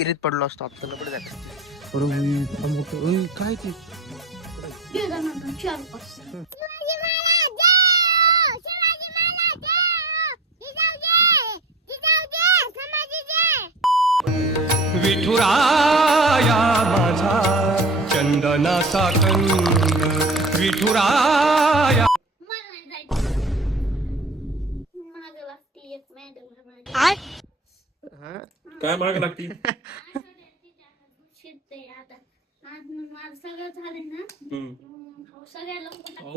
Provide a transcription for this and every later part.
इरीत पडलो असतो आपल्याला पुढे जायचं. काय ते विठुराया माझा चंदनाचा कंद विठुराया. काय माग लागती?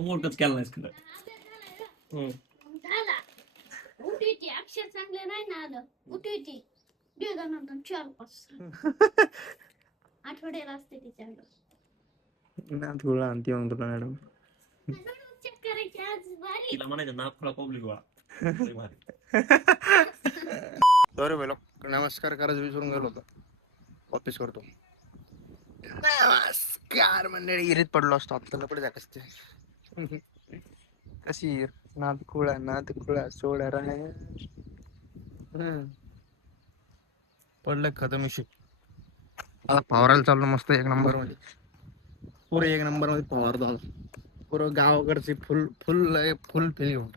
मोठच केला नाहीस खरं. अक्षर चांगले नाही ना आलं. उठीची नंतर 4-5 आठवड्याला असते तिच्याकडं ना तुला आणते मग तुला मॅडम. चेक करायची आज बारी. तिला म्हणायचं नाक फळा पब्लिक वा. सॉरी बोलो, नमस्कार करायचं विसरून गेलो होतो. वापिस करतो. नमस्कार मंडळी. इरीत पडलो असतो आपल्याला पुढे जायचं असते. कशी नाद खुळा सोडा राय. पडलं खतम विषय. आता फवारायला चाललो मस्त एक नंबर मध्ये. पुरे एक नंबर मध्ये फवार झाला. पुरं गावाकडचे फुल फुल फुल फिल होत.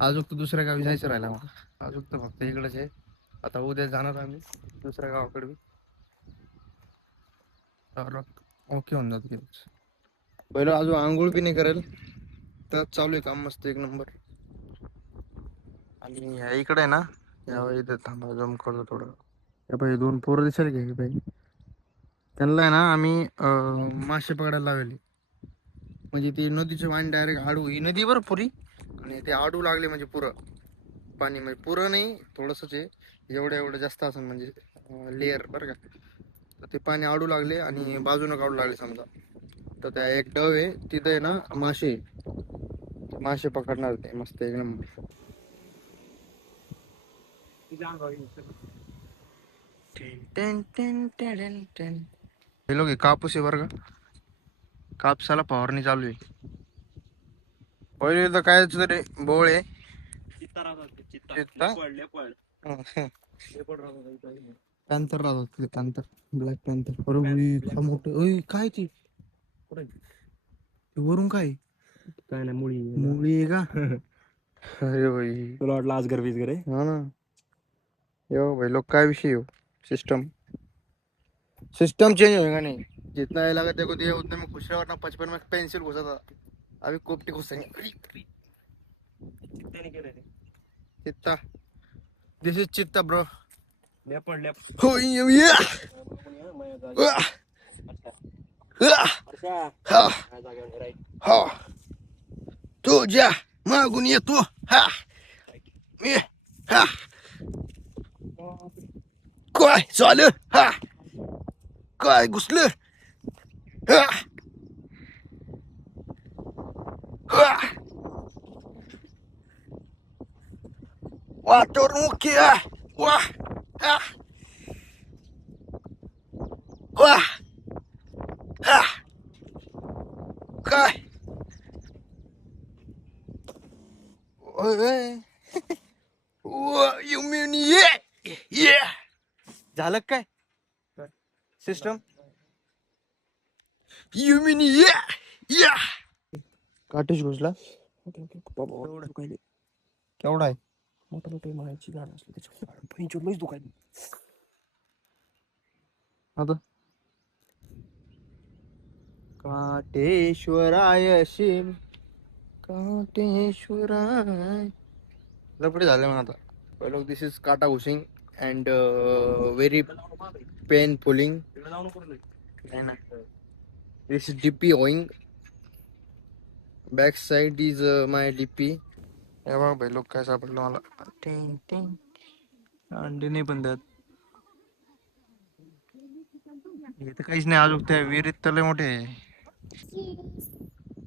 अजून तर दुसऱ्या गावी जायचं राहिला मला. अजून तर फक्त इकडेच आहे. आता उद्या जाणार आम्ही दुसऱ्या गावाकडे. ओके होऊन जात दिवस. पहिलं अजून आंघोळ बी नाही करेल तर चालू आहे काम मस्त एक नंबर. आणि ह्या इकडे ना यावेळी इथे थांबा जम करतो थोडं. बाई 2 पोरं दिसेल की बाई. त्यांना आहे ना आम्ही मासे पकडायला लावले. म्हणजे ते नदीचे पाणी डायरेक्ट आडू, ही नदी बरं पुरी, आणि ते आडू लागले म्हणजे पुरं पाणी, म्हणजे पुरं नाही थोडंसंच आहे. एवढं जास्त असेल म्हणजे लेअर बरं का. तर ते पाणी आडू लागले आणि बाजूनं काढू लागले समजा. तर त्या एक डव आहे तिथे ना मासे पकडणार ते मस्त एक नंबर. हे लोक कापूस आहे बरं का. कापसाला फवारणी चालू आहे. पहिले तर काय तरी बोळ आहे. पॅन्थर राहत होते. Panther, black panther. अरे मोठं काय ते वरून काय काय नाही मुळी मुळी आहे का? अरे भाई तुला वाटलं आज गरवीज करे. हा ना. यो भाई लोग काय विषय हो. सिस्टम चेंज होएगा नहीं. जितना ये लगा देखो दिया उतने में खुश रहा, वरना 55 में पेंसिल घुसा था. अभी कोपटी घुसेंगे. चित्ता. दिस इज चित्ता ब्रो. लेपड हो ये. हा तुझ्या मागून येतो. हा मी हा काय चालू. हा काय घुसलं. हा हा वातावरण मुख्य आहे. वा हा वा हा काय यू मीन ये झालं काय सिस्टम. यू मीन ये काटेश घुसला. केवढा आहे. मोठा मायाची गाड असली त्याच्या दुखायला. आता काटेश्वराय शिव काटेश्वराय लपडे झाले मग आता. पहिलं दिस इज काटा घुसिंग and very pain pulling. This is डीपी होईंग. बॅक साइड इज माय डीपी. हे बघा भाई लोक काय सापडलं मला. अंडे नाही पण त्यात. इथे काहीच नाही अजून. त्या विहिरीत तले मोठे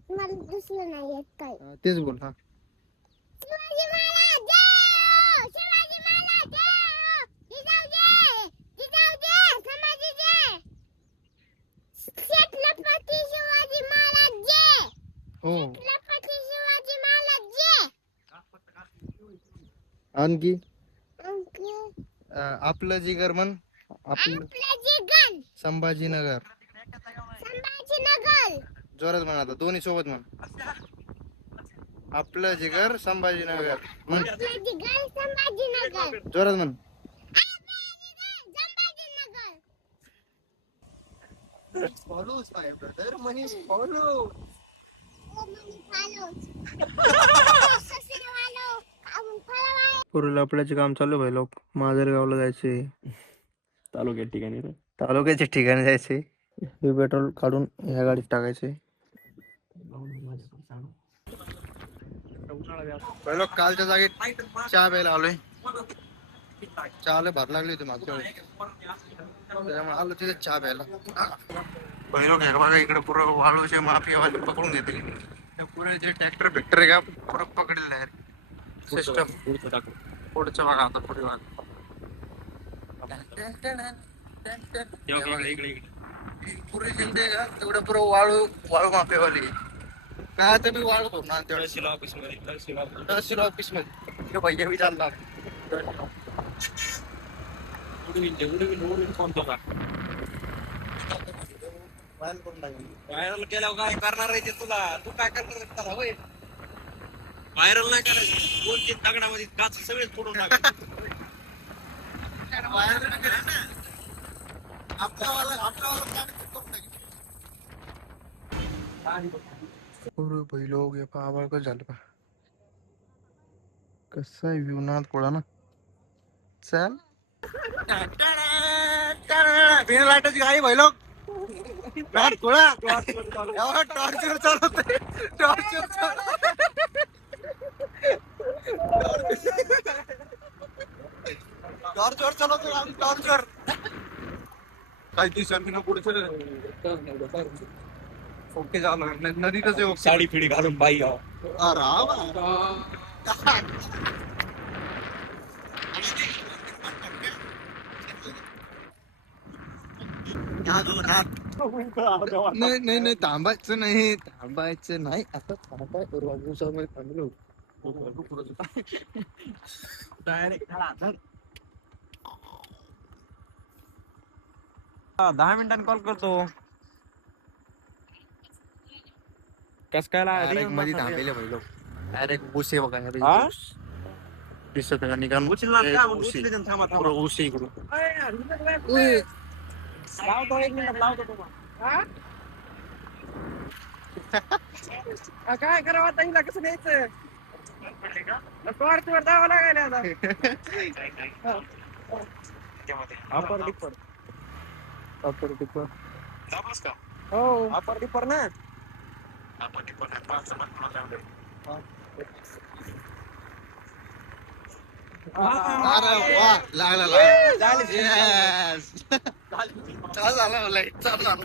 मला दुसरं नाही येत काय. तेच बोल. हा शिवाजी महाराज जय! शिवाजी महाराज जय! जिजाऊ संभाजी जय! छत्रपती शिवाजी महाराज जय! हो. छत्रपती शिवाजी महाराज जय! आणखी आपलं जिगर मन आपलं आपलं जिगल संभाजीनगर. संभाजीनगर. जोरात म्हण आता, दोन्ही सोबत म्हण. आपलं जिगर संभाजीनगर. म्हण. आपलं जिगल संभाजीनगर. जोरात म्हण. आपलं जिगल संभाजीनगर. ओ मनी फालो. ससरे वालो. काऊन फळवाय. पुरीला आपल्याचे काम चालू भाई लोक. माजरगावला जायचे, तालुक्यात ठिकाणी रे. तालुक्याच्या ठिकाणी जायचे. हे पेट्रोल काढून ह्या गाडीत टाकायचे. पहिलं कालच्या जागी चहा प्यायला आलोय. चहाला भर लागली होती मागच्या वेळेस, त्याच्यामुळे आलो तिथे चहा प्यायला. पहिलं काय बघा, इकडे पुरं वाळूचे माफियावाले पकडून घेतले. पुरे जे ट्रॅक्टर भेक्टर आहे का पुरं पकडलेलं आहे सिस्टम. पुढचं बघा आता, पुढे बघा. पुरे जिंदे का तेवढं पुरं वाळू वाळू माफियावाली. काय तर मी वाळू भरून आणते तहसील ऑफिस मध्ये भैया बी चालला. व्हायरल केल्यावर काय करणार आहे ते तुला? तू काय करणार आहे त्याला? होय, व्हायरल नाही करायचं. 2-3 दगडामध्ये काच सगळे फोडून टाकायचे. लोक आवाळ कसं झालं पा, कसं आहे विवनाथ कोळा ना. चल बिना लाईटाची गाडी भाई लोक. कोळा टॉर्चर चालवते, टॉर्चर चालवतो आम्ही, टॉर्चर. काही दिवसांनी ना पुढे ओके झालं. नदीतच आहे. साडी फिडी घालून बाई आहो. नाही नाही नाही, थांबायचं नाही, थांबायचं नाही. आता थांबाय थांबलो. डायरेक्ट 10 मिनिटांनी कॉल करतो. कस काय डायरेक्ट मध्ये थांबलेले भाई लोक. डायरेक्ट ऊस आहे बघा, हा? दिसत का निघाल उचलणार का? उचली देऊन थांबा थांबा. ऊस आहे इकडून. लावतो 1 मिनिट लावतो तुम्हाला. काय करावं आता? हिला कसं न्यायचं? टॉर्चवर जावं लागायला आता. Upper dipper. Upper tipper. हो, अपर डिपर ना. अरे वा, लागला लागला. Yes. चाल झाला, लाईट चालू झालं.